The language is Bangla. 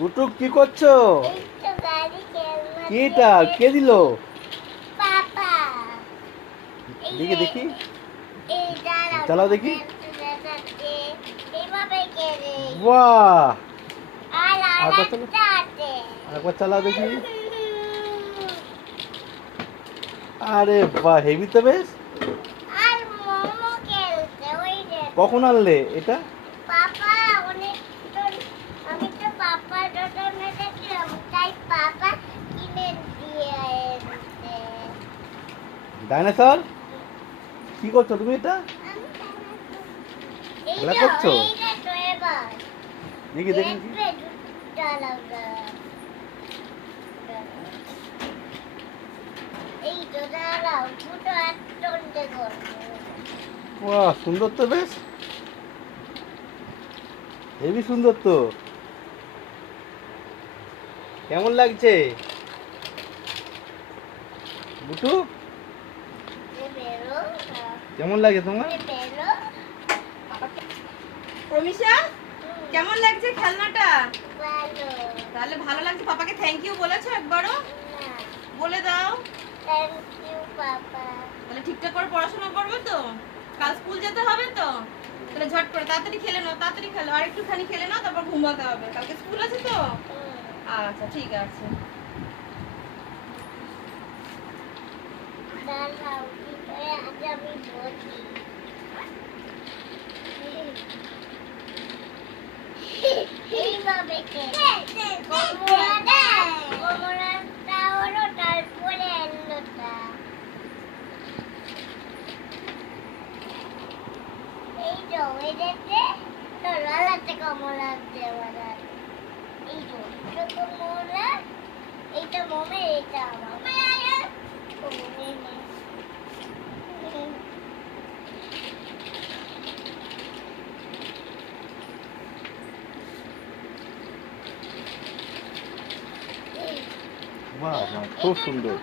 গুটু কি করছো? কিটা কে দিল? দেখি দেখি, চালাও দেখি। বাহ, আরেকবার চালাও, আরেকবার চালাও দেখি। আরে বাহ, হেভি তো বেশ। কখন আনলে এটা? ডাইনোসর কি করছো তুমি এটা? খেলা করছো? দেখি দেখি। বাহ, সুন্দর তো বেশ, হেভি সুন্দর তো। কেমন লাগছে বুটু? কেমন লাগে তোমার? প্রমিশা, কেমন লাগছে খেলনাটা? তাহলে ভালো লাগছে। পাপাকে থ্যাংক ইউ বলেছো একবারও? বলে দাও। Thank you papa. তাহলে ঠিকঠাক করে পড়াশোনা করবে তো? কাল স্কুল যেতে হবে তো? তাহলে ঝট করে তাড়াতাড়ি খেলে নাও, তাড়াতাড়ি খেলো। আর একটুখানি খেলে নাও, তারপর ঘুমাতে হবে। কালকে স্কুল আছে তো? আচ্ছা ঠিক আছে। দাঁড়াও, কি করে আজ আমি বলি। এইভাবে কোমরাটা হলো, তারপরে এলোটা। এই তো এটাতে তো লালাতে কমলা দেওয়ার আছে। এই তো এটা কমলা, এইটা মমে, এইটা আমার। বাহ বাহ, খুব সুন্দর।